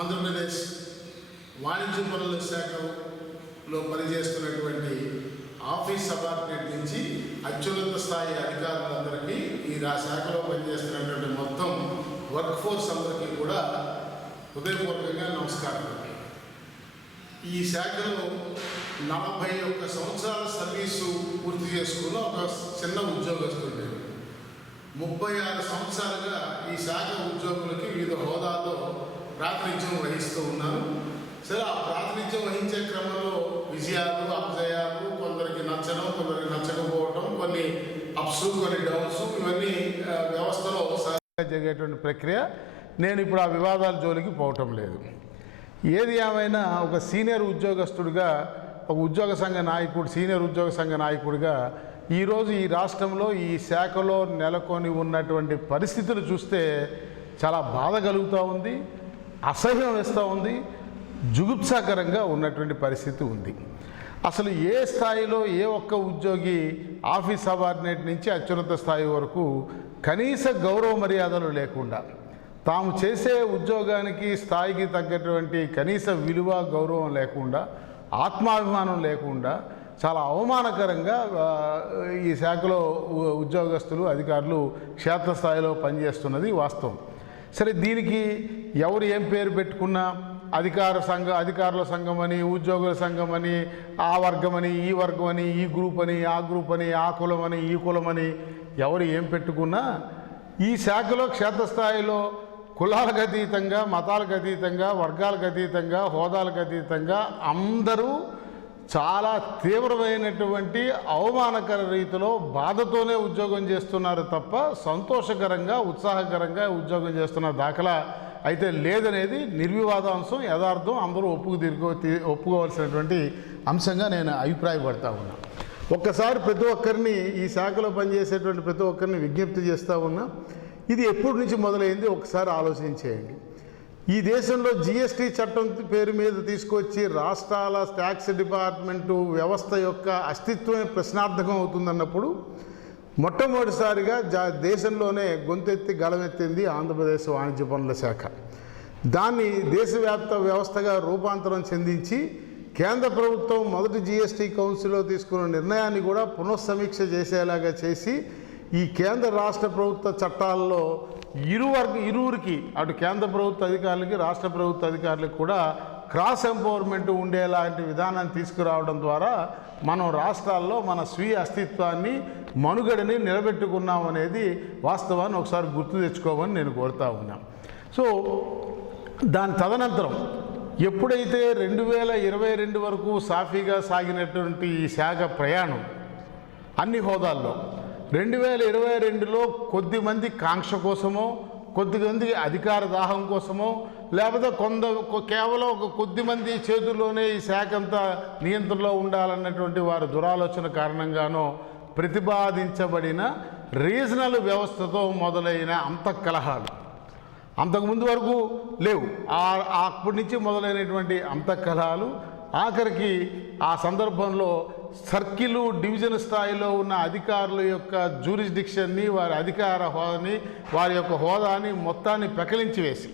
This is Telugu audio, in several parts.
ఆంధ్రప్రదేశ్ వాణిజ్య పనుల శాఖలో పనిచేస్తున్నటువంటి ఆఫీస్ సబార్డినేట్ నుంచి అత్యున్నత స్థాయి అధికారులందరికీ ఈ ఆ శాఖలో పనిచేస్తున్నటువంటి మొత్తం వర్క్ ఫోర్స్ అందరికీ కూడా హృదయపూర్వకంగా నమస్కారం. ఈ శాఖలో నలభై ఒక్క సంవత్సరాల సర్వీసు పూర్తి చేసుకున్న ఒక చిన్న ఉద్యోగస్తుడు. ముప్పై ఆరు సంవత్సరాలుగా ఈ శాఖ ఉద్యోగులకి వివిధ హోదాల్లో ప్రాతినిధ్యం వహిస్తూ ఉన్నారు. సరే ఆ ప్రాతినిధ్యం వహించే క్రమంలో విజయాలు అపజయాలు కొందరికి నచ్చడం కొందరికి నచ్చకపోవడం కొన్ని అప్స్ కొన్ని డౌన్స్ ఇవన్నీ వ్యవస్థలో జరిగేటువంటి ప్రక్రియ. నేను ఇప్పుడు ఆ వివాదాల జోలికి పోవటం లేదు. ఏది ఏమైనా ఒక సీనియర్ ఉద్యోగస్తుడిగా ఒక ఉద్యోగ సంఘ నాయకుడు సీనియర్ ఉద్యోగ సంఘ నాయకుడిగా ఈరోజు ఈ రాష్ట్రంలో ఈ శాఖలో నెలకొని ఉన్నటువంటి పరిస్థితులు చూస్తే చాలా బాధ కలుగుతూ ఉంది. అసహ్యం వేస్తూ ఉంది జుగుప్సాకరంగా ఉన్నటువంటి పరిస్థితి ఉంది. అసలు ఏ స్థాయిలో ఏ ఒక్క ఉద్యోగి ఆఫీస్ సబార్డినేట్ నుంచి అత్యున్నత స్థాయి వరకు కనీస గౌరవ మర్యాదలు లేకుండా తాము చేసే ఉద్యోగానికి స్థాయికి తగ్గటువంటి కనీస విలువ గౌరవం లేకుండా ఆత్మాభిమానం లేకుండా చాలా అవమానకరంగా ఈ శాఖలో ఉ- ఉద్యోగస్తులు అధికారులు క్షేత్రస్థాయిలో పనిచేస్తున్నది వాస్తవం. సరే దీనికి ఎవరు ఏం పేరు పెట్టుకున్నా అధికార సంఘ అధికారుల సంఘం అని ఉద్యోగుల సంఘం అని ఆ వర్గం అని ఈ వర్గం అని ఈ గ్రూప్ అని ఆ గ్రూప్ అని ఆ కులం అని ఈ కులం అని ఎవరు ఏం పెట్టుకున్నా ఈ శాఖలో క్షేత్రస్థాయిలో కులాలకు అతీతంగా మతాలకు అతీతంగా వర్గాలకు అతీతంగా హోదాలకు అతీతంగా అందరూ చాలా తీవ్రమైనటువంటి అవమానకర రీతిలో బాధతోనే ఉద్యోగం చేస్తున్నారు తప్ప సంతోషకరంగా ఉత్సాహకరంగా ఉద్యోగం చేస్తున్న దాఖలా అయితే లేదనేది నిర్వివాదాంశం యథార్థం అందరూ ఒప్పుకు తిరుగు ఒప్పుకోవాల్సినటువంటి అంశంగా నేను అభిప్రాయపడతా ఉన్నా. ఒక్కసారి ప్రతి ఒక్కరిని ఈ శాఖలో పనిచేసేటువంటి ప్రతి ఒక్కరిని విజ్ఞప్తి చేస్తూ ఉన్నా. ఇది ఎప్పటి నుంచి మొదలైంది? ఒకసారి ఆలోచించేయండి ఈ దేశంలో జిఎస్టీ చట్టం పేరు మీద తీసుకొచ్చి రాష్ట్రాల ట్యాక్స్ డిపార్ట్మెంటు వ్యవస్థ యొక్క అస్తిత్వమే ప్రశ్నార్థకం అవుతుందన్నప్పుడు మొట్టమొదటిసారిగా జా దేశంలోనే గొంతెత్తి గళమెత్తింది ఆంధ్రప్రదేశ్ వాణిజ్య పనుల శాఖ. దాన్ని దేశవ్యాప్త వ్యవస్థగా రూపాంతరం చెందించి కేంద్ర ప్రభుత్వం మొదటి జిఎస్టీ కౌన్సిల్లో తీసుకున్న నిర్ణయాన్ని కూడా పునఃసమీక్ష చేసేలాగా చేసి ఈ కేంద్ర రాష్ట్ర ప్రభుత్వ చట్టాల్లో ఇరువర్గ ఇరువురికి అటు కేంద్ర ప్రభుత్వ అధికారులకి రాష్ట్ర ప్రభుత్వ అధికారులకు కూడా క్రాస్ ఎంపవర్మెంట్ ఉండేలాంటి విధానాన్ని తీసుకురావడం ద్వారా మనం రాష్ట్రాల్లో మన స్వీయ అస్తిత్వాన్ని మనుగడని నిలబెట్టుకున్నాం అనేది వాస్తవాన్ని ఒకసారి గుర్తు తెచ్చుకోమని నేను కోరుతా ఉన్నా. సో దాని తదనంతరం ఎప్పుడైతే రెండు వేల ఇరవై రెండు వరకు సాఫీగా సాగినటువంటి ఈ శాఖ ప్రయాణం అన్ని హోదాల్లో రెండు వేల ఇరవై రెండులో కొద్దిమంది కాంక్ష కోసమో కొద్దిమంది అధికార దాహం కోసమో లేకపోతే కొంద కేవలం ఒక కొద్దిమంది చేతుల్లోనే ఈ శాఖ అంతా నియంత్రణలో ఉండాలన్నటువంటి వారి దురాలోచన కారణంగానో ప్రతిపాదించబడిన రీజనల్ వ్యవస్థతో మొదలైన అంత కలహాలు అంతకుముందు వరకు లేవు. ఆ అప్పటి నుంచి మొదలైనటువంటి అంతఃకలహాలు ఆఖరికి ఆ సందర్భంలో సర్కిలు డివిజన్ స్థాయిలో ఉన్న అధికారుల యొక్క జూరిస్డిక్షన్ని వారి అధికార హోదాని వారి యొక్క హోదాని మొత్తాన్ని పెకలించి వేసి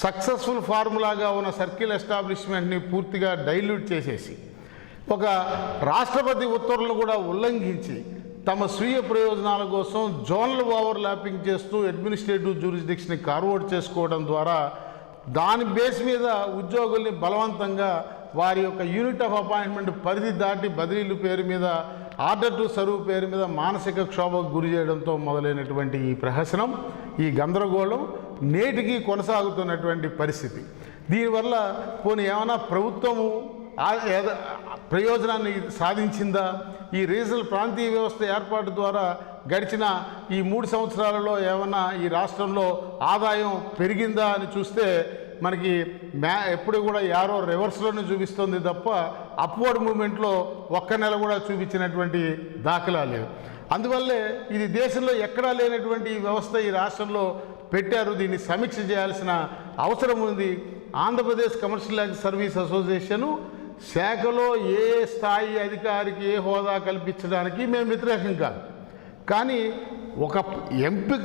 సక్సెస్ఫుల్ ఫార్ములాగా ఉన్న సర్కిల్ ఎస్టాబ్లిష్మెంట్ని పూర్తిగా డైల్యూట్ చేసేసి ఒక రాష్ట్రపతి ఉత్తర్వులను కూడా ఉల్లంఘించి తమ స్వీయ ప్రయోజనాల కోసం జోనల్ ఓవర్ ల్యాపింగ్ చేస్తూ అడ్మినిస్ట్రేటివ్ జ్యూరిస్డిక్షన్ని కార్వర్డ్ చేసుకోవడం ద్వారా దాని బేస్ మీద ఉద్యోగుల్ని బలవంతంగా వారి యొక్క యూనిట్ ఆఫ్ అపాయింట్మెంట్ పరిధి దాటి బదిలీలు పేరు మీద ఆర్డర్ టు సర్వ్ పేరు మీద మానసిక క్షోభకు గురి చేయడంతో మొదలైనటువంటి ఈ ప్రహసనం ఈ గందరగోళం నేటికి కొనసాగుతున్నటువంటి పరిస్థితి. దీనివల్ల పోనీ ఏమైనా ప్రభుత్వము ప్రయోజనాన్ని సాధించిందా? ఈ రీజనల్ ప్రాంతీయ వ్యవస్థ ఏర్పాటు ద్వారా గడిచిన ఈ మూడు సంవత్సరాలలో ఏమన్నా ఈ రాష్ట్రంలో ఆదాయం పెరిగిందా అని చూస్తే మనకి మ్యా ఎప్పుడు కూడా యారో రివర్స్లోనే చూపిస్తుంది తప్ప అప్వర్డ్ మూమెంట్లో ఒక్క నెల కూడా చూపించినటువంటి దాఖలా లేవు. అందువల్లే ఇది దేశంలో ఎక్కడా లేనటువంటి వ్యవస్థ ఈ రాష్ట్రంలో పెట్టారు. దీన్ని సమీక్ష చేయాల్సిన అవసరం ఉంది. ఆంధ్రప్రదేశ్ కమర్షియల్ సర్వీస్ అసోసియేషను శాఖలో ఏ స్థాయి అధికారికి ఏ హోదా కల్పించడానికి మేము వ్యతిరేకం కాదు. కానీ ఒక ఎంపీ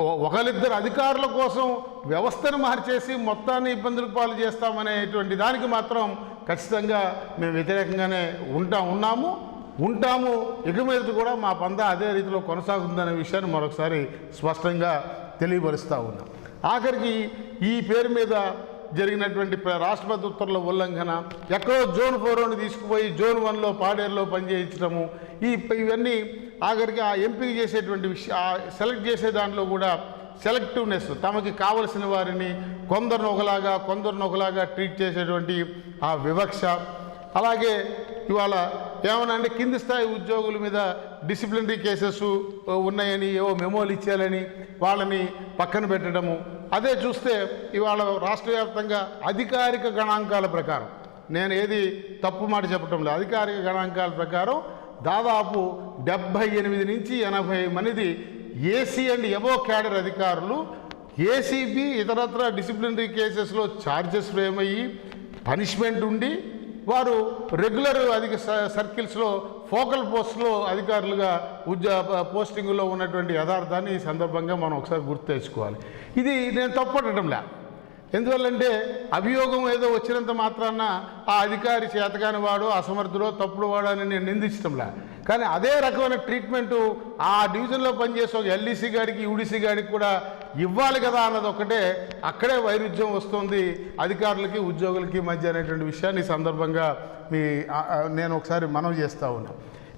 ఒకరిద్దరు అధికారుల కోసం వ్యవస్థను మార్చేసి మొత్తాన్ని ఇబ్బందులకు పాలు చేస్తామనేటువంటి దానికి మాత్రం ఖచ్చితంగా మేము వ్యతిరేకంగానే ఉంటా ఉన్నాము. ఉంటాము. ఇక మీద కూడా మా పంద అదే రీతిలో కొనసాగుతుందనే విషయాన్ని మరొకసారి స్పష్టంగా తెలియపరుస్తూ ఉన్నాం. ఆఖరికి ఈ పేరు మీద జరిగినటువంటి రాష్ట్రపతి ఉత్తర్వుల ఉల్లంఘన ఎక్కడో జోన్ ఫోర్ని తీసుకుపోయి జోన్ వన్లో పాడేరులో పనిచేయించడము ఈ ఇవన్నీ ఆఖరికి ఆ ఎంపిక చేసేటువంటి విషయ సెలెక్ట్ చేసే దాంట్లో కూడా సెలెక్టివ్నెస్ తమకి కావలసిన వారిని కొందరిని ఒకలాగా కొందరిని ఒకలాగా ట్రీట్ చేసేటువంటి ఆ వివక్ష. అలాగే ఇవాళ ఏమన్నా అంటే కింది స్థాయి ఉద్యోగుల మీద డిసిప్లినరీ కేసెస్ ఉన్నాయని ఏవో మెమోలు ఇచ్చేయాలని వాళ్ళని పక్కన పెట్టడము అదే చూస్తే ఇవాళ రాష్ట్ర వ్యాప్తంగా అధికారిక గణాంకాల ప్రకారం నేను ఏది తప్పు మాట చెప్పటం లేదు. అధికారిక గణాంకాల ప్రకారం దాదాపు డెబ్భై ఎనిమిది నుంచి ఎనభై మంది ఏసీ అండ్ ఎబో క్యాడర్ అధికారులు ఏసీబీ ఇతరత్ర డిసిప్లినరీ కేసెస్లో ఛార్జెస్ ఫ్రేమ్ అయ్యి పనిష్మెంట్ ఉండి వారు రెగ్యులర్ అధిక సర్కిల్స్లో ఫోకల్ పోస్ట్లో అధికారులుగా ఉద్యోగ పోస్టింగ్లో ఉన్నటువంటి యథార్థాన్ని ఈ సందర్భంగా మనం ఒకసారి గుర్తు తెచ్చుకోవాలి. ఇది నేను తప్పటంలే ఎందువల్లంటే అభియోగం ఏదో వచ్చినంత మాత్రాన ఆ అధికారి చేతకాని వాడు అసమర్థుడో తప్పుడు వాడు అని నేను నిందించడంలే కానీ అదే రకమైన ట్రీట్మెంటు ఆ డివిజన్లో పనిచేసే ఒక ఎల్ఈసీ గారికి యూడిసీ గారికి కూడా ఇవ్వాలి కదా అన్నది ఒకటే. అక్కడే వైరుధ్యం వస్తుంది. అధికారులకి ఉద్యోగులకి మధ్య అనేటువంటి విషయాన్ని సందర్భంగా మీ నేను ఒకసారి మనవి చేస్తూ ఉన్నా.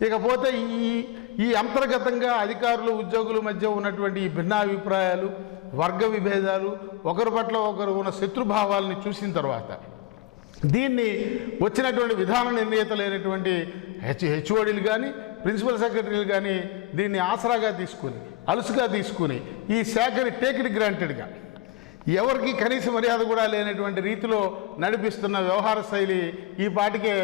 ఇకపోతే ఈ ఈ అంతర్గతంగా అధికారులు ఉద్యోగుల మధ్య ఉన్నటువంటి ఈ భిన్నాభిప్రాయాలు వర్గ విభేదాలు ఒకరి పట్ల ఒకరు ఉన్న శత్రుభావాలని చూసిన తర్వాత దీన్ని వచ్చినటువంటి విధాన నిర్ణీతలైనటువంటి హెచ్ హెచ్ఓడీలు కానీ ప్రిన్సిపల్ సెక్రటరీలు కానీ దీన్ని ఆసరాగా తీసుకుని అలుసుగా తీసుకుని ఈ శాఖని టేకిడ్ గ్రాంటెడ్గా ఎవరికి కనీస మర్యాద కూడా లేనటువంటి రీతిలో నడిపిస్తున్న వ్యవహార శైలి ఈ పాటికే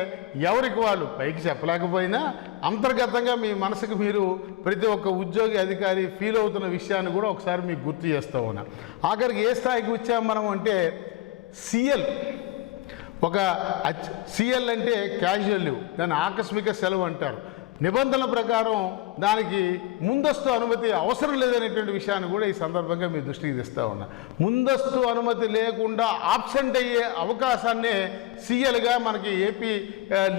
ఎవరికి వాళ్ళు పైకి చెప్పలేకపోయినా అంతర్గతంగా మీ మనసుకు మీరు ప్రతి ఒక్క ఉద్యోగి అధికారి ఫీల్ అవుతున్న విషయాన్ని కూడా ఒకసారి మీకు గుర్తు చేస్తూ ఉన్నా. ఆఖరికి ఏ స్థాయికి వచ్చాం మనం అంటే సిఎల్ ఒక సిఎల్ అంటే క్యాజువల్ లీవ్ దాన్ని ఆకస్మిక సెలవు అంటారు. నిబంధనల ప్రకారం దానికి ముందస్తు అనుమతి అవసరం లేదనేటువంటి విషయాన్ని కూడా ఈ సందర్భంగా మీ దృష్టికి తెస్తా ఉన్నా. ముందస్తు అనుమతి లేకుండా ఆబ్సెంట్ అయ్యే అవకాశాన్నే సీఎల్గా మనకి AP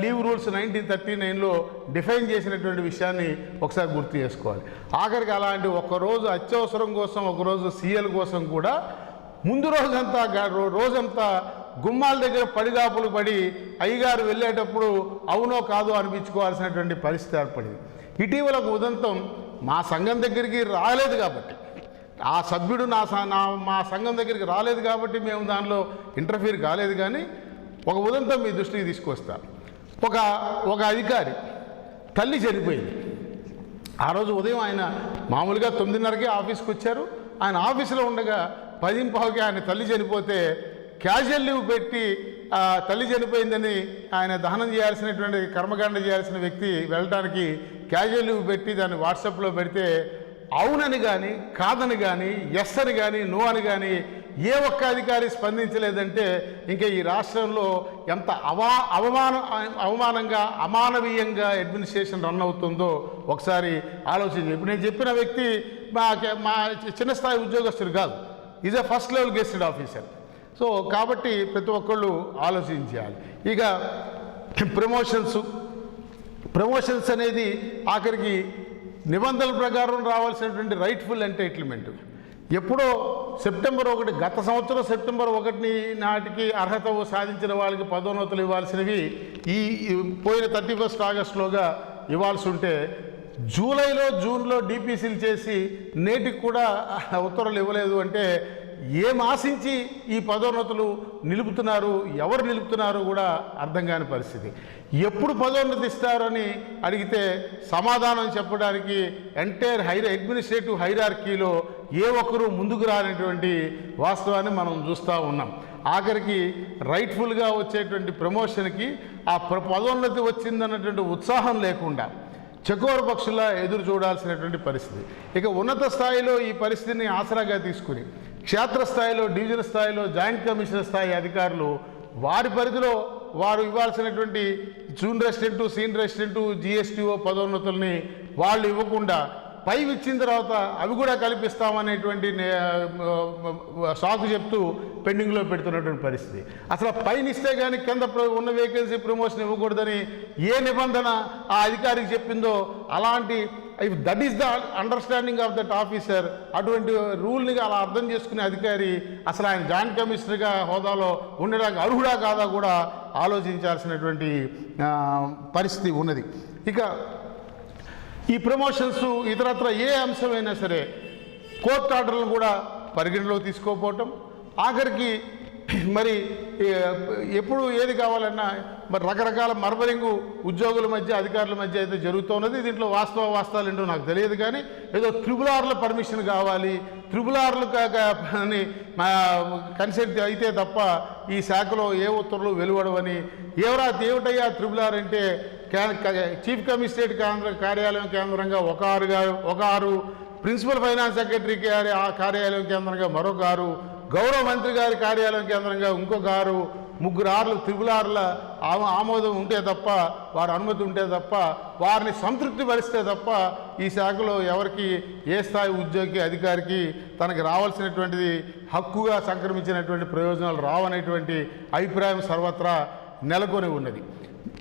leave rules nineteen thirty నైన్లో డిఫైన్ చేసినటువంటి విషయాన్ని ఒకసారి గుర్తు చేసుకోవాలి. ఆఖరికి అలాంటి ఒకరోజు అత్యవసరం కోసం ఒకరోజు సీఎల్ కోసం కూడా ముందు రోజంతా రోజంతా గుమ్మాల దగ్గర పడిగాపులు పడి అయ్యగారు వెళ్ళేటప్పుడు అవునో కాదో అనిపించుకోవాల్సినటువంటి పరిస్థితి ఏర్పడింది. ఇటీవల ఒక ఉదంతం మా సంఘం దగ్గరికి రాలేదు కాబట్టి ఆ సభ్యుడు నా స- నా మా సంఘం దగ్గరికి రాలేదు కాబట్టి మేము దానిలో ఇంటర్ఫీర్ కాలేదు కానీ ఒక ఉదంతం మీ దృష్టికి తీసుకొస్తా. ఒక ఒక అధికారి తల్లి చనిపోయింది. ఆ రోజు ఉదయం ఆయన మామూలుగా తొమ్మిదిన్నరకే ఆఫీస్కి వచ్చారు. ఆయన ఆఫీసులో ఉండగా పదింపావుకి ఆయన తల్లి చనిపోతే క్యాజువల్ లీవ్ పెట్టి తల్లి చనిపోయిందని ఆయన దహనం చేయాల్సినటువంటి కర్మకాండ చేయాల్సిన వ్యక్తి వెళ్ళడానికి క్యాజువల్ లీవ్ పెట్టి దాన్ని వాట్సాప్లో పెడితే అవునని కానీ కాదని కానీ ఎస్ అని కానీ నో అని కానీ ఏ ఒక్క అధికారి స్పందించలేదంటే ఇంకా ఈ రాష్ట్రంలో ఎంత అవా అవమాన అవమానంగా అమానవీయంగా అడ్మినిస్ట్రేషన్ రన్ అవుతుందో ఒకసారి ఆలోచించి. ఇప్పుడు నేను చెప్పిన వ్యక్తి మా మా చిన్న స్థాయి ఉద్యోగస్తుడు కాదు. Is a first level gazetted officer so కాబట్టి ప్రతి ఒక్కళ్ళు ఆలోచించాలి. ఇక ప్రమోషన్స్. ప్రమోషన్స్ అనేది ఆఖరికి నిబంధనల ప్రకారం రావాల్సినటువంటి రైట్ఫుల్ ఎంటైట్మెంట్ ఎప్పుడో సెప్టెంబర్ ఒకటి గత సంవత్సరం సెప్టెంబర్ ఒకటిని నాటికి అర్హత సాధించిన వాళ్ళకి పదోన్నతులు ఇవ్వాల్సినవి ఈ ఈ పోయిన థర్టీ ఫస్ట్ ఆగస్టులోగా ఇవ్వాల్సి ఉంటే జూలైలో జూన్లో డిపిసిలు చేసి నేటికి కూడా ఉత్తర్వులు ఇవ్వలేదు అంటే ఏం ఆశించి ఈ పదోన్నతులు నిలుపుతున్నారు ఎవరు నిలుపుతున్నారు కూడా అర్థం కాని పరిస్థితి. ఎప్పుడు పదోన్నతి ఇస్తారని అడిగితే సమాధానం చెప్పడానికి ఎంటైర్ హైర్ అడ్మినిస్ట్రేటివ్ హైరార్కీలో ఏ ఒక్కరూ ముందుకు రానటువంటి వాస్తవాన్ని మనం చూస్తూ ఉన్నాం. ఆఖరికి రైట్ఫుల్గా వచ్చేటువంటి ప్రమోషన్కి ఆ ప్ర- పదోన్నతి వచ్చిందన్నటువంటి ఉత్సాహం లేకుండా చకోర పక్షుల ఎదురు చూడాల్సినటువంటి పరిస్థితి. ఇక ఉన్నత స్థాయిలో ఈ పరిస్థితిని ఆసరాగా తీసుకుని క్షేత్రస్థాయిలో డివిజన్ స్థాయిలో జాయింట్ కమిషనర్ స్థాయి అధికారులు వారి పరిధిలో వారు ఇవ్వాల్సినటువంటి జూన్ resident scene resident G S T O పదోన్నతుల్ని వాళ్ళు ఇవ్వకుండా పై ఇచ్చిన తర్వాత అవి కూడా కల్పిస్తామనేటువంటి సాకు చెప్తూ పెండింగ్లో పెడుతున్నటువంటి పరిస్థితి. అసలు పైన ఇస్తే కానీ కింద ఉన్న వేకెన్సీ ప్రమోషన్ ఇవ్వకూడదని ఏ నిబంధన ఆ అధికారికి చెప్పిందో అలాంటి that is the understanding of that officer అటువంటి రూల్ని అలా అర్థం చేసుకునే అధికారి అసలు ఆయన జాయింట్ కమిషనర్గా హోదాలో ఉండడానికి అర్హుడా కాదా కూడా ఆలోచించాల్సినటువంటి పరిస్థితి ఉన్నది. ఇక ఈ ప్రమోషన్స్ ఇతరత్ర ఏ అంశమైనా సరే కోర్టు ఆర్డర్లను కూడా పరిగణలోకి తీసుకోకపోవటం. ఆఖరికి మరి ఎప్పుడు ఏది కావాలన్నా మరి రకరకాల మర్మరింగు ఉద్యోగుల మధ్య అధికారుల మధ్య అయితే జరుగుతున్నది. దీంట్లో వాస్తవ వాస్తవాలు ఏంటో నాకు తెలియదు కానీ ఏదో త్రిబుల్ ఆర్ల పర్మిషన్ కావాలి. త్రిబుల్ ఆర్లు అని మా కన్సెంట్ అయితే తప్ప ఈ శాఖలో ఏ ఉత్తర్వులు వెలువడవని. ఎవరా దేవుటయ్యా త్రిబుల్ ఆర్ అంటే చీఫ్ కమిషనరేట్ కేంద్ర కార్యాలయం కేంద్రంగా ఒక ఆరుగా ఒక ఆరు ప్రిన్సిపల్ ఫైనాన్స్ సెక్రటరీ గారి ఆ కార్యాలయం కేంద్రంగా మరొక ఆరు గౌరవ మంత్రి గారి కార్యాలయం కేంద్రంగా ఇంకొక ఆరు ముగ్గురు ఆర్లు ఆర్ల ఆమోదం ఉంటే తప్ప వారి అనుమతి ఉంటే తప్ప వారిని సంతృప్తి పరిస్తే తప్ప ఈ శాఖలో ఎవరికి ఏ స్థాయి ఉద్యోగి అధికారికి తనకి రావాల్సినటువంటిది హక్కుగా సంక్రమించినటువంటి ప్రయోజనాలు రావనేటువంటి అభిప్రాయం సర్వత్రా నెలకొని ఉన్నది.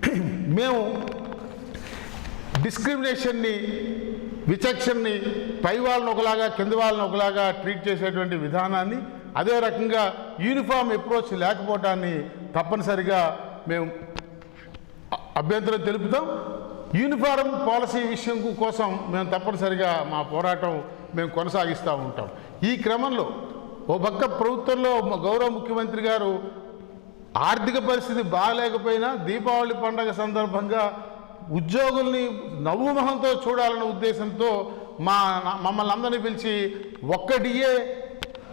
మేము డిస్క్రిమినేషన్ని విచక్షణని పై వాళ్ళని ఒకలాగా కింద వాళ్ళని ఒకలాగా ట్రీట్ చేసేటువంటి విధానాన్ని అదే రకంగా యూనిఫామ్ అప్రోచ్ లేకపోవటాన్ని తప్పనిసరిగా మేము అభ్యంతరం తెలుపుతాం. యూనిఫారం పాలసీ విషయం కోసం మేము తప్పనిసరిగా మా పోరాటం మేము కొనసాగిస్తూ ఉంటాం. ఈ క్రమంలో ఓ పక్క ప్రభుత్వంలో గౌరవ ముఖ్యమంత్రి గారు ఆర్థిక పరిస్థితి బాగాలేకపోయినా దీపావళి పండగ సందర్భంగా ఉద్యోగుల్ని నవ్వు మొహంతో చూడాలనే ఉద్దేశంతో మా మమ్మల్ని అందరినీ పిలిచి ఒక్క డిఏ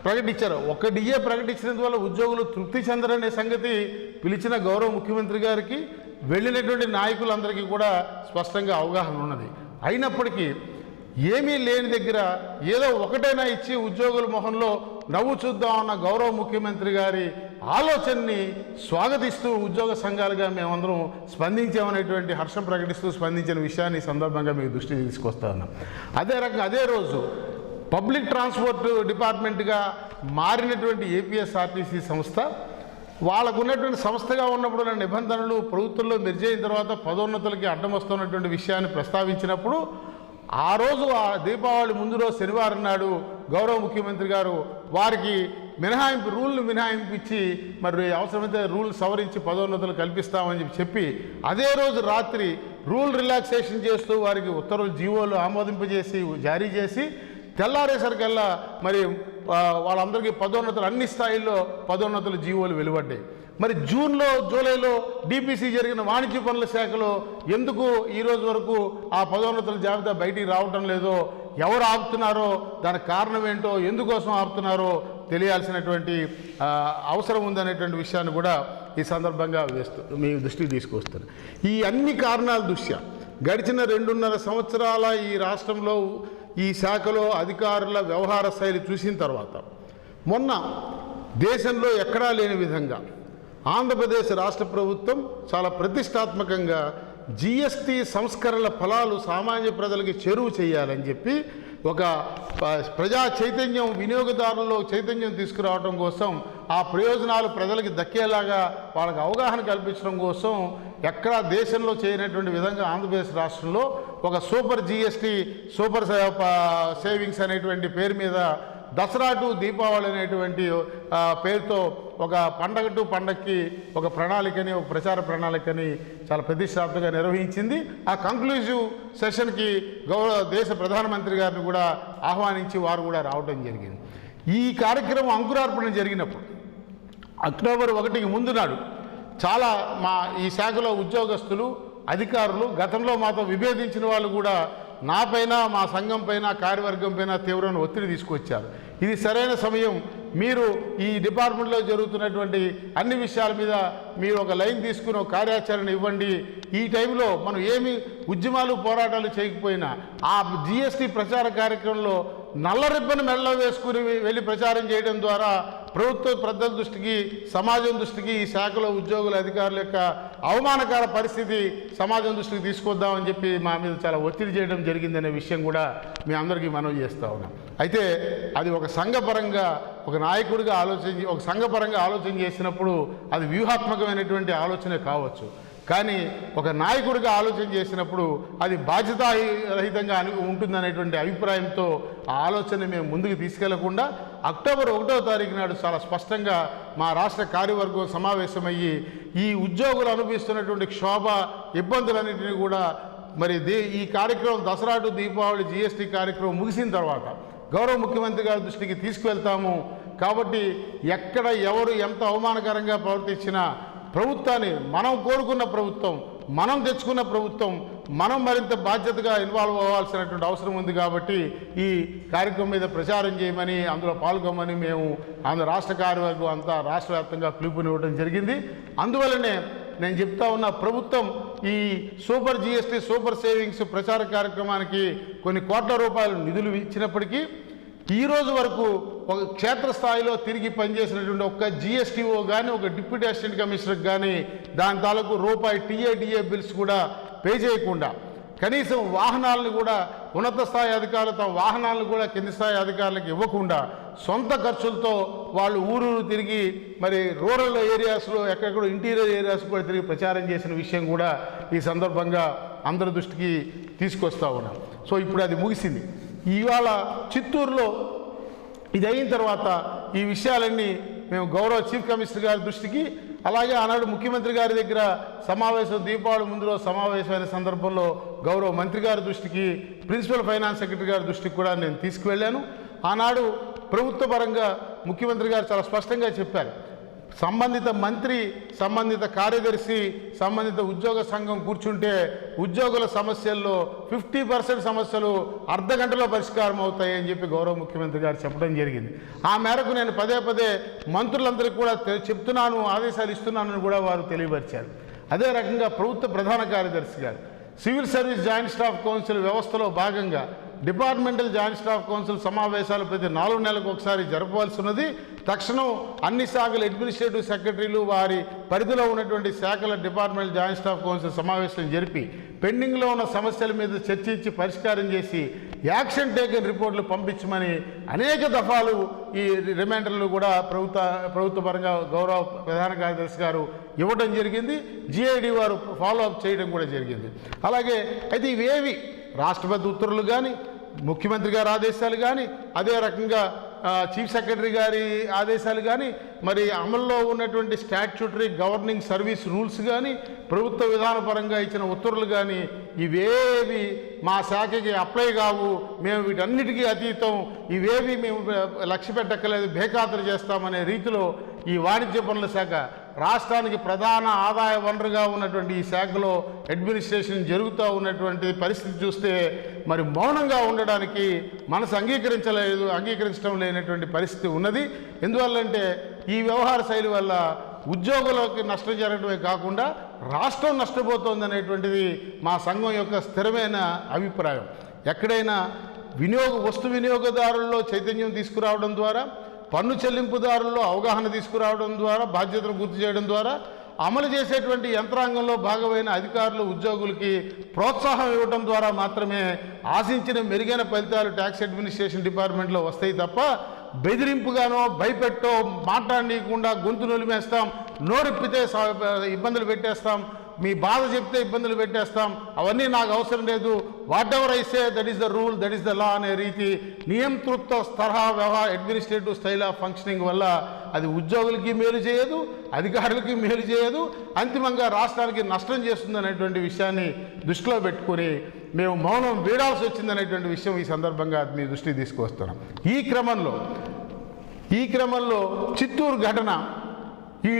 ప్రకటించారు. ఒక్క డిఏ ప్రకటించినందువల్ల ఉద్యోగులు తృప్తి చెందరనే సంగతి పిలిచిన గౌరవ ముఖ్యమంత్రి గారికి వెళ్ళినటువంటి నాయకులందరికీ కూడా స్పష్టంగా అవగాహన ఉన్నది. అయినప్పటికీ ఏమీ లేని దగ్గర ఏదో ఒకటైనా ఇచ్చి ఉద్యోగుల మొహంలో నవ్వు చూద్దామన్న గౌరవ ముఖ్యమంత్రి గారి ఆలోచనని స్వాగతిస్తూ ఉద్యోగ సంఘాలుగా మేమందరం స్పందించామనేటువంటి హర్షం ప్రకటిస్తూ స్పందించిన విషయాన్ని సందర్భంగా మీకు దృష్టికి తీసుకొస్తా ఉన్నాం. అదే రకంగా అదే రోజు పబ్లిక్ ట్రాన్స్పోర్ట్ డిపార్ట్మెంట్గా మారినటువంటి ఏపీఎస్ఆర్టీసీ సంస్థ వాళ్ళకు ఉన్నటువంటి సంస్థగా ఉన్నప్పుడు ఉన్న నిబంధనలు ప్రభుత్వంలో మెరిజైన తర్వాత పదోన్నతులకి అడ్డం వస్తున్నటువంటి విషయాన్ని ప్రస్తావించినప్పుడు ఆ రోజు ఆ దీపావళి ముందు రోజు శనివారం నాడు గౌరవ ముఖ్యమంత్రి గారు వారికి మినహాయింపు రూల్ను మినహాయింపు ఇచ్చి మరి అవసరమైతే రూల్ సవరించి పదోన్నతులు కల్పిస్తామని చెప్పి చెప్పి అదే రోజు రాత్రి రూల్ రిలాక్సేషన్ చేస్తూ వారికి ఉత్తర్వులు జీవోలు ఆమోదింపజేసి జారీ చేసి తెల్లారేసరికల్లా మరి వాళ్ళందరికీ పదోన్నతులు అన్ని స్థాయిల్లో పదోన్నతులు జీవోలు వెలువడ్డాయి. మరి జూన్లో జూలైలో డిపిసి జరిగిన వాణిజ్య పనుల శాఖలో ఎందుకు ఈ రోజు వరకు ఆ పదోన్నతుల జాబితా బయటికి రావటం లేదో ఎవరు ఆపుతున్నారో దానికి కారణం ఏంటో ఎందుకోసం ఆపుతున్నారో తెలియాల్సినటువంటి అవసరం ఉందనేటువంటి విషయాన్ని కూడా ఈ సందర్భంగా వేస్తూ మీ దృష్టికి తీసుకొస్తాను. ఈ అన్ని కారణాల దృష్ట్యా గడిచిన రెండున్నర సంవత్సరాల ఈ రాష్ట్రంలో ఈ శాఖలో అధికారుల వ్యవహార శైలి చూసిన తర్వాత మొన్న దేశంలో ఎక్కడా లేని విధంగా ఆంధ్రప్రదేశ్ రాష్ట్ర ప్రభుత్వం చాలా ప్రతిష్టాత్మకంగా జిఎస్టీ సంస్కరణల ఫలాలు సామాన్య ప్రజలకి చేరువు చేయాలని చెప్పి ఒక ప్రజా చైతన్యం వినియోగదారుల్లో చైతన్యం తీసుకురావడం కోసం ఆ ప్రయోజనాలు ప్రజలకి దక్కేలాగా వాళ్ళకి అవగాహన కల్పించడం కోసం ఎక్కడా దేశంలో చేయనటువంటి విధంగా ఆంధ్రప్రదేశ్ రాష్ట్రంలో ఒక సూపర్ జిఎస్టి సూపర్ సే- సేవింగ్స్ అనేటువంటి పేరు మీద దసరా టు దీపావళి అనేటువంటి పేరుతో ఒక పండగ టు పండగకి ఒక ప్రణాళికని ఒక ప్రచార ప్రణాళికని చాలా ప్రతిష్టాత్మకంగా నిర్వహించింది. ఆ కంక్లూజివ్ సెషన్కి గౌరవ దేశ ప్రధానమంత్రి గారిని కూడా ఆహ్వానించి వారు కూడా రావడం జరిగింది. ఈ కార్యక్రమం అంకురార్పణ జరిగినప్పుడు అక్టోబర్ ఒకటికి ముందు నాడు చాలా మా ఈ శాఖలో ఉద్యోగస్తులు అధికారులు గతంలో మాతో విభేదించిన వాళ్ళు కూడా నాపైన మా సంఘం పైన కార్యవర్గం పైన తీవ్రమైన ఒత్తిడి తీసుకొచ్చారు. ఇది సరైన సమయం. మీరు ఈ డిపార్ట్మెంట్లో జరుగుతున్నటువంటి అన్ని విషయాల మీద మీరు ఒక లైన్ తీసుకుని ఒక కార్యాచరణ ఇవ్వండి. ఈ టైంలో మనం ఏమి ఉద్యమాలు పోరాటాలు చేయకపోయినా ఆ జిఎస్టీ ప్రచార కార్యక్రమంలో నల్ల రిబ్బన్ మెడలో వేసుకుని వెళ్ళి ప్రచారం చేయడం ద్వారా ప్రభుత్వ పెద్దల దృష్టికి సమాజం దృష్టికి ఈ శాఖలో ఉద్యోగుల అధికారుల యొక్క అవమానకర పరిస్థితి సమాజం దృష్టికి తీసుకొద్దామని చెప్పి మా మీద చాలా ఒత్తిడి చేయడం జరిగిందనే విషయం కూడా మీ అందరికీ మనవి చేస్తూ ఉన్నాం. అయితే అది ఒక సంఘపరంగా ఒక నాయకుడిగా ఆలోచన ఒక సంఘపరంగా ఆలోచన చేసినప్పుడు అది వ్యూహాత్మకమైనటువంటి ఆలోచనే కావచ్చు. కానీ ఒక నాయకుడిగా ఆలోచన చేసినప్పుడు అది బాధ్యతారహితంగా అని ఉంటుందనేటువంటి అభిప్రాయంతో ఆ ఆలోచన మేము ముందుకు తీసుకెళ్ళకుండా అక్టోబర్ ఒకటో తారీఖు నాడు చాలా స్పష్టంగా మా రాష్ట్ర కార్యవర్గం సమావేశమయ్యి ఈ ఉద్యోగులు అనుభవిస్తున్నటువంటి క్షోభ ఇబ్బందులన్నింటినీ కూడా మరి దే ఈ కార్యక్రమం దసరాటు దీపావళి జిఎస్టీ కార్యక్రమం ముగిసిన తర్వాత గౌరవ ముఖ్యమంత్రి గారి దృష్టికి తీసుకువెళ్తాము. కాబట్టి ఎక్కడ ఎవరు ఎంత అవమానకరంగా ప్రవర్తించినా ప్రభుత్వాన్ని మనం కోరుకున్న ప్రభుత్వం మనం తెచ్చుకున్న ప్రభుత్వం మనం మరింత బాధ్యతగా ఇన్వాల్వ్ అవ్వాల్సినటువంటి అవసరం ఉంది కాబట్టి ఈ కార్యక్రమం మీద ప్రచారం చేయమని అందులో పాల్గొమని మేము ఆంధ్ర రాష్ట్ర కార్యవర్గం అంతా రాష్ట్ర వ్యాప్తంగా పిలుపునివ్వడం జరిగింది. అందువల్లనే నేను చెప్తా ఉన్న ప్రభుత్వం ఈ సూపర్ జిఎస్టీ సూపర్ సేవింగ్స్ ప్రచార కార్యక్రమానికి కొన్ని కోట్ల రూపాయలు నిధులు ఇచ్చినప్పటికీ ఈ రోజు వరకు ఒక క్షేత్రస్థాయిలో తిరిగి పనిచేసినటువంటి ఒక జిఎస్టీఓ కానీ ఒక డిప్యూటీ అసిస్టెంట్ కమిషనర్ కానీ దాని తాలూకు రూపాయి టీఏడిఏ బిల్స్ కూడా పే చేయకుండా కనీసం వాహనాలను కూడా ఉన్నత స్థాయి అధికారులు తమ వాహనాలను కూడా కింది స్థాయి అధికారులకు ఇవ్వకుండా సొంత ఖర్చులతో వాళ్ళు ఊరూరు తిరిగి మరి రూరల్ ఏరియాస్లో ఎక్కడెక్కడ ఇంటీరియర్ ఏరియాస్ కూడా తిరిగి ప్రచారం చేసిన విషయం కూడా ఈ సందర్భంగా అందరి దృష్టికి తీసుకొస్తా ఉన్నాం. సో ఇప్పుడు అది ముగిసింది. ఇవాళ చిత్తూరులో ఇది అయిన తర్వాత ఈ విషయాలన్నీ మేము గౌరవ చీఫ్ కమిషనర్ గారి దృష్టికి అలాగే ఆనాడు ముఖ్యమంత్రి గారి దగ్గర సమావేశం దీపావళి ముందులో సమావేశమైన సందర్భంలో గౌరవ మంత్రి గారి దృష్టికి ప్రిన్సిపల్ ఫైనాన్స్ సెక్రటరీ గారి దృష్టికి కూడా నేను తీసుకువెళ్ళాను. ఆనాడు ప్రభుత్వ పరంగా ముఖ్యమంత్రి గారు చాలా స్పష్టంగా చెప్పారు. సంబంధిత మంత్రి సంబంధిత కార్యదర్శి సంబంధిత ఉద్యోగ సంఘం కూర్చుంటే ఉద్యోగుల సమస్యల్లో ఫిఫ్టీ పర్సెంట్ సమస్యలు అర్ధ గంటలో పరిష్కారం అవుతాయని చెప్పి గౌరవ ముఖ్యమంత్రి గారు చెప్పడం జరిగింది. ఆ మేరకు నేను పదే పదే మంత్రులందరికీ కూడా చెప్తున్నాను ఆదేశాలు ఇస్తున్నానని కూడా వారు తెలియపరిచారు. అదే రకంగా ప్రభుత్వ ప్రధాన కార్యదర్శి గారు civil service joint staff council వ్యవస్థలో భాగంగా డిపార్ట్మెంటల్ జాయింట్ స్టాఫ్ కౌన్సిల్ సమావేశాలు ప్రతి నాలుగు నెలలకు ఒకసారి జరపవలసి ఉన్నది. తక్షణం అన్ని శాఖల అడ్మినిస్ట్రేటివ్ సెక్రటరీలు వారి పరిధిలో ఉన్నటువంటి శాఖల డిపార్ట్మెంట్ జాయింట్ స్టాఫ్ కౌన్సిల్ సమావేశం జరిపి పెండింగ్లో ఉన్న సమస్యల మీద చర్చించి పరిష్కారం చేసి యాక్షన్ టేకన్ రిపోర్ట్లు పంపించమని అనేక దఫాలు ఈ రిమైండర్లు కూడా ప్రభుత్వ ప్రభుత్వ పరంగా గౌరవ ప్రధాన కార్యదర్శి గారు ఇవ్వడం జరిగింది. జిఐడి వారు ఫాలో అప్ చేయడం కూడా జరిగింది. అలాగే అయితే ఇవేవి? రాష్ట్రపతి ఉత్తర్వులు కానీ ముఖ్యమంత్రి గారి ఆదేశాలు కానీ అదే రకంగా చీఫ్ సెక్రటరీ గారి ఆదేశాలు కానీ మరి అమల్లో ఉన్నటువంటి స్టాట్యూటరీ గవర్నింగ్ సర్వీస్ రూల్స్ కానీ ప్రభుత్వ విధానపరంగా ఇచ్చిన ఉత్తర్వులు కానీ ఇవేవి మా శాఖకి అప్లై కావు. మేము వీటన్నిటికీ అతీతం. ఇవేవి మేము లక్ష్య పెట్టక్కలేదు బేఖాతరు చేస్తామనే రీతిలో ఈ వాణిజ్య పనుల శాఖ రాష్ట్రానికి ప్రధాన ఆదాయ వనరుగా ఉన్నటువంటి ఈ శాఖలో అడ్మినిస్ట్రేషన్ జరుగుతూ ఉన్నటువంటి పరిస్థితి చూస్తే మరి మౌనంగా ఉండడానికి మనసు అంగీకరించలేదు అంగీకరించడం లేనటువంటి పరిస్థితి ఉన్నది. ఎందువల్లంటే ఈ వ్యవహార శైలి వల్ల ఉద్యోగులకు నష్టం జరగడమే కాకుండా రాష్ట్రం నష్టపోతోంది అనేటువంటిది మా సంఘం యొక్క స్థిరమైన అభిప్రాయం. ఎక్కడైనా వినియోగ వస్తు వినియోగదారుల్లో చైతన్యం తీసుకురావడం ద్వారా పన్ను చెల్లింపుదారుల్లో అవగాహన తీసుకురావడం ద్వారా బాధ్యతను గుర్తు చేయడం ద్వారా అమలు చేసేటువంటి యంత్రాంగంలో భాగమైన అధికారులు ఉద్యోగులకి ప్రోత్సాహం ఇవ్వడం ద్వారా మాత్రమే ఆశించిన మెరుగైన ఫలితాలు ట్యాక్స్ అడ్మినిస్ట్రేషన్ డిపార్ట్మెంట్లో వస్తాయి తప్ప బెదిరింపుగానో భయపెట్టో మాట్లాడనీయకుండా గొంతు నొలిమేస్తాం నోరెప్పితే ఇబ్బందులు పెట్టేస్తాం మీ బాధ చెప్తే ఇబ్బందులు పెట్టేస్తాం. అవన్నీ నాకు అవసరం లేదు. Whatever I say that is the rule that is the law అనే రీతి నియంతృత్వ తరహా వ్యవహార అడ్మినిస్ట్రేటివ్ స్టైల్ ఆఫ్ ఫంక్షనింగ్ వల్ల అది ఉద్యోగులకి మేలు చేయదు అధికారులకి మేలు చేయదు అంతిమంగా రాష్ట్రానికి నష్టం చేస్తుంది అనేటువంటి విషయాన్ని దృష్టిలో పెట్టుకుని మేము మౌనం వీడాల్సి వచ్చిందనేటువంటి విషయం ఈ సందర్భంగా మీ దృష్టికి తీసుకువస్తున్నాం. ఈ క్రమంలో ఈ క్రమంలో చిత్తూరు ఘటన ఈ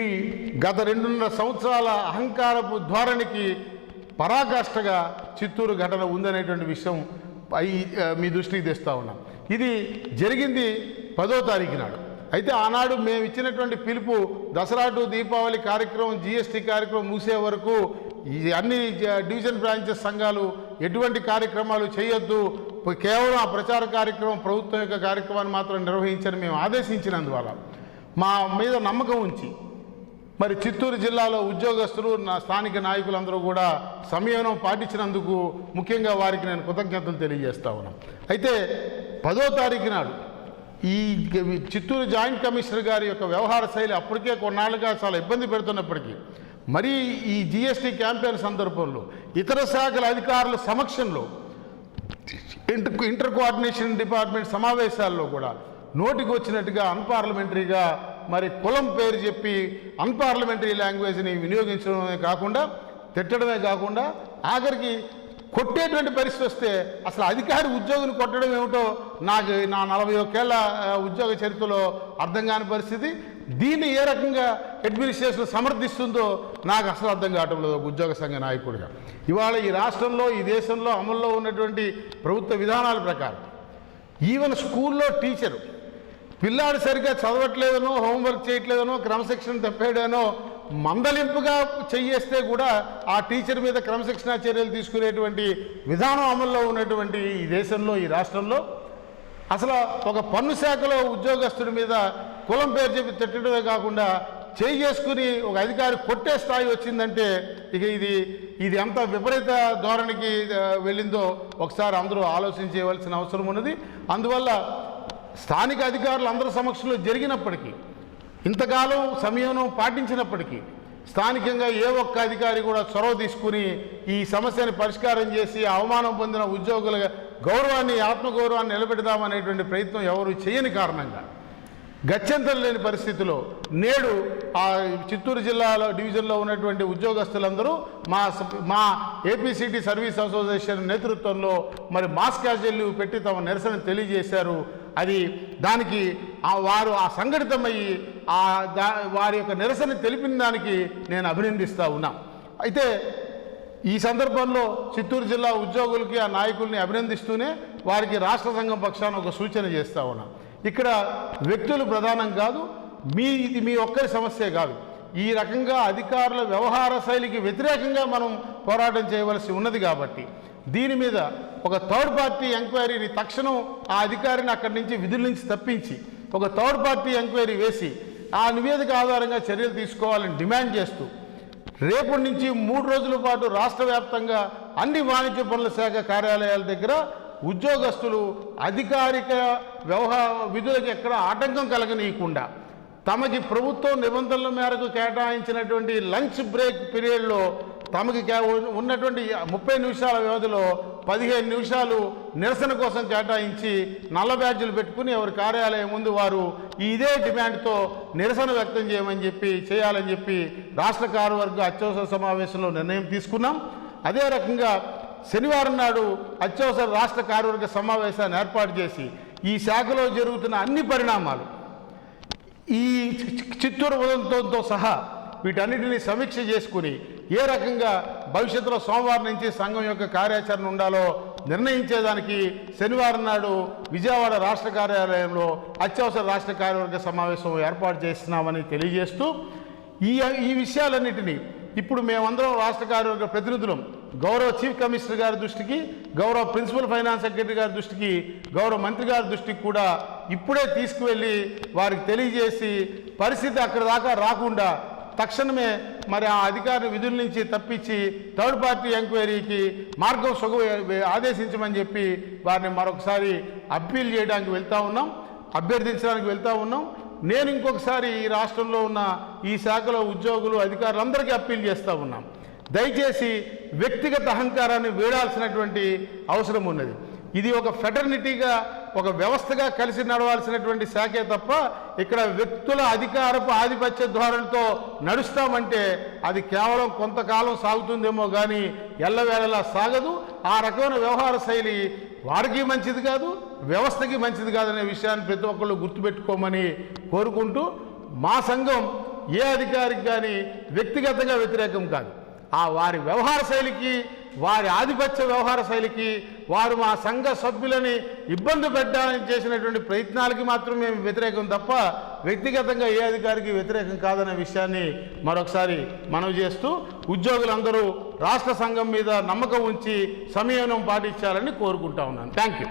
గత రెండున్నర సంవత్సరాల అహంకారపు ధోరణికి పరాకాష్ఠగా చిత్తూరు ఘటన ఉందనేటువంటి విషయం మీ దృష్టికి తెస్తా ఉన్నాం. ఇది జరిగింది పదో తారీఖు నాడు. అయితే ఆనాడు మేము ఇచ్చినటువంటి పిలుపు దసరా టు దీపావళి కార్యక్రమం జిఎస్టీ కార్యక్రమం మూసే వరకు ఈ అన్ని జ- డివిజన్ బ్రాంచెస్ సంఘాలు ఎటువంటి కార్యక్రమాలు చేయొద్దు. కేవలం ఆ ప్రచార కార్యక్రమం ప్రభుత్వం యొక్క కార్యక్రమాన్ని మాత్రం నిర్వహించని మేము ఆదేశించినందువల్ల మా మీద నమ్మకం ఉంచి మరి చిత్తూరు జిల్లాలో ఉద్యోగస్తులు నా స్థానిక నాయకులందరూ కూడా సంయమనం పాటించినందుకు ముఖ్యంగా వారికి నేను కృతజ్ఞతలు తెలియజేస్తా ఉన్నాను అయితే పదో తారీఖు నాడు ఈ చిత్తూరు జాయింట్ కమిషనర్ గారి యొక్క వ్యవహార శైలి అప్పటికే కొన్నాళ్ళుగా చాలా ఇబ్బంది పెడుతున్నప్పటికీ మరి ఈ జిఎస్టీ క్యాంపెయిన్ సందర్భంలో ఇతర శాఖల అధికారుల సమక్షంలో ఇంటర్ ఇంటర్ కోఆర్డినేషన్ డిపార్ట్మెంట్ సమావేశాల్లో కూడా నోటికి వచ్చినట్టుగా అన్పార్లమెంటరీగా మరి కులం పేరు చెప్పి అన్పార్లమెంటరీ లాంగ్వేజ్ని వినియోగించడమే కాకుండా తిట్టడమే కాకుండా ఆఖరికి కొట్టేటువంటి పరిస్థితి వస్తే అసలు అధికారి ఉద్యోగిని కొట్టడం ఏమిటో నాకు నా నలభై ఒకేళ్ళ ఉద్యోగ చరిత్రలో అర్థం కాని పరిస్థితి. దీన్ని ఏ రకంగా అడ్మినిస్ట్రేషన్ సమర్థిస్తుందో నాకు అసలు అర్థం కావటం లేదు ఒక ఉద్యోగ సంఘ నాయకుడిగా. ఇవాళ ఈ రాష్ట్రంలో ఈ దేశంలో అమల్లో ఉన్నటువంటి ప్రభుత్వ విధానాల ప్రకారం ఈవెన్ స్కూల్లో టీచరు పిల్లాడు సరిగ్గా చదవట్లేదనో హోంవర్క్ చేయట్లేదనో క్రమశిక్షణ తప్పేడానో మందలింపుగా చెయ్యేస్తే కూడా ఆ టీచర్ మీద క్రమశిక్షణ చర్యలు తీసుకునేటువంటి విధానం అమల్లో ఉన్నటువంటి ఈ దేశంలో ఈ రాష్ట్రంలో. అసలు ఒక పన్ను శాఖలో ఉద్యోగస్తుడి మీద కులం పేరు చెప్పి తిట్టడమే కాకుండా చేయి చేసుకుని ఒక అధికారి కొట్టే స్థాయి వచ్చిందంటే ఇక ఇది ఇది ఎంత విపరీత ధోరణికి వెళ్ళిందో ఒకసారి అందరూ ఆలోచించవలసిన అవసరం ఉన్నది. అందువల్ల స్థానిక అధికారులు అందరి సమక్షంలో జరిగినప్పటికీ ఇంతకాలం సంయమనం పాటించినప్పటికీ స్థానికంగా ఏ ఒక్క అధికారి కూడా చొరవ తీసుకుని ఈ సమస్యని పరిష్కారం చేసి అవమానం పొందిన ఉద్యోగుల గౌరవాన్ని ఆత్మగౌరవాన్ని నిలబెడదామనేటువంటి ప్రయత్నం ఎవరు చేయని కారణంగా గత్యంతరం లేని పరిస్థితిలో నేడు ఆ చిత్తూరు జిల్లాలో డివిజన్లో ఉన్నటువంటి ఉద్యోగస్తులందరూ మా మా ఏపీసీటీ సర్వీస్ అసోసియేషన్ నేతృత్వంలో మరి మాస్ క్యాజువల్ పెట్టి తమ నిరసన తెలియజేశారు. అది దానికి ఆ వారు ఆ సంఘటితమయ్యి ఆ దా వారి యొక్క నిరసన తెలిపిన దానికి నేను అభినందిస్తూ ఉన్నా. అయితే ఈ సందర్భంలో చిత్తూరు జిల్లా ఉద్యోగులకి ఆ నాయకుల్ని అభినందిస్తూనే వారికి రాష్ట్ర సంఘం పక్షాన ఒక సూచన చేస్తా ఉన్నా. ఇక్కడ వ్యక్తులు ప్రధానం కాదు మీ ఇది మీ ఒక్కరి సమస్యే కాదు. ఈ రకంగా అధికారుల వ్యవహార శైలికి వ్యతిరేకంగా మనం పోరాటం చేయవలసి ఉన్నది కాబట్టి దీని మీద ఒక థర్డ్ పార్టీ ఎంక్వైరీని తక్షణం ఆ అధికారిని అక్కడి నుంచి విధుల నుంచి తప్పించి ఒక థర్డ్ పార్టీ ఎంక్వైరీ వేసి ఆ నివేదిక ఆధారంగా చర్యలు తీసుకోవాలని డిమాండ్ చేస్తూ రేపటి నుంచి మూడు రోజుల పాటు రాష్ట్ర వ్యాప్తంగా అన్ని వాణిజ్య పనుల శాఖ కార్యాలయాల దగ్గర ఉద్యోగస్తులు అధికారిక వ్యవహార విధులకు ఎక్కడ ఆటంకం కలగనీయకుండా తమకి ప్రభుత్వం నిబంధనల మేరకు కేటాయించినటువంటి లంచ్ బ్రేక్ పీరియడ్లో తమకి ఉన్నటువంటి ముప్పై నిమిషాల వ్యవధిలో పదిహేను నిమిషాలు నిరసన కోసం కేటాయించి నల్ల బ్యాడ్జీలు పెట్టుకుని ఎవరి కార్యాలయం ముందు వారు ఇదే డిమాండ్తో నిరసన వ్యక్తం చేయమని చెప్పి చేయాలని చెప్పి రాష్ట్ర కార్యవర్గ అత్యవసర సమావేశంలో నిర్ణయం తీసుకున్నాం. అదే రకంగా శనివారం నాడు అత్యవసర రాష్ట్ర కార్యవర్గ సమావేశాన్ని ఏర్పాటు చేసి ఈ శాఖలో జరుగుతున్న అన్ని పరిణామాలు ఈ చి- చిత్తూరు ఉదంతంతో సహా వీటన్నిటిని సమీక్ష చేసుకుని ఏ రకంగా భవిష్యత్తులో సోమవారం నుంచి సంఘం యొక్క కార్యాచరణ ఉండాలో నిర్ణయించేదానికి శనివారం నాడు విజయవాడ రాష్ట్ర కార్యాలయంలో అత్యవసర రాష్ట్ర కార్యవర్గ సమావేశం ఏర్పాటు చేస్తున్నామని తెలియజేస్తూ ఈ ఈ విషయాలన్నిటినీ ఇప్పుడు మేమందరం రాష్ట్ర కార్యవర్గ ప్రతినిధులం గౌరవ చీఫ్ కమిషనర్ గారి దృష్టికి గౌరవ ప్రిన్సిపల్ ఫైనాన్స్ సెక్రటరీ గారి దృష్టికి గౌరవ మంత్రి గారి దృష్టికి కూడా ఇప్పుడే తీసుకువెళ్ళి వారికి తెలియజేసి పరిస్థితి అక్కడ దాకా రాకుండా తక్షణమే మరి ఆ అధికారి విధుల నుంచి తప్పించి థర్డ్ పార్టీ ఎంక్వైరీకి మార్గం సుగ ఆదేశించమని చెప్పి వారిని మరొకసారి అప్పీల్ చేయడానికి వెళ్తూ ఉన్నాం అభ్యర్థించడానికి వెళ్తా ఉన్నాం. నేను ఇంకొకసారి ఈ రాష్ట్రంలో ఉన్న ఈ శాఖలో ఉద్యోగులు అధికారులందరికీ అప్పీల్ చేస్తూ ఉన్నాం. దయచేసి వ్యక్తిగత అహంకారాన్ని వీడాల్సినటువంటి అవసరం ఉన్నది. ఇది ఒక ఫెటర్నిటీగా ఒక వ్యవస్థగా కలిసి నడవాల్సినటువంటి శాఖే తప్ప ఇక్కడ వ్యక్తుల అధికారపు ఆధిపత్య ధోరణితో నడుస్తామంటే అది కేవలం కొంతకాలం సాగుతుందేమో కానీ ఎల్లవేళలా సాగదు. ఆ రకమైన వ్యవహార శైలి వారికి మంచిది కాదు వ్యవస్థకి మంచిది కాదనే విషయాన్ని ప్రతి ఒక్కళ్ళు గుర్తుపెట్టుకోమని కోరుకుంటూ మా సంఘం ఏ అధికారికి కానీ వ్యక్తిగతంగా వ్యతిరేకం కాదు. ఆ వారి వ్యవహార శైలికి వారి ఆధిపత్య వ్యవహార శైలికి వారు మా సంఘ సభ్యులని ఇబ్బంది పెట్టడానికి చేసినటువంటి ప్రయత్నాలకి మాత్రం మేము వ్యతిరేకం తప్ప వ్యక్తిగతంగా ఏ అధికారికి వ్యతిరేకం కాదనే విషయాన్ని మరొకసారి మనవి చేస్తూ ఉద్యోగులందరూ రాష్ట్ర సంఘం మీద నమ్మకం ఉంచి సంయమనం పాటించాలని కోరుకుంటా ఉన్నాను. Thank you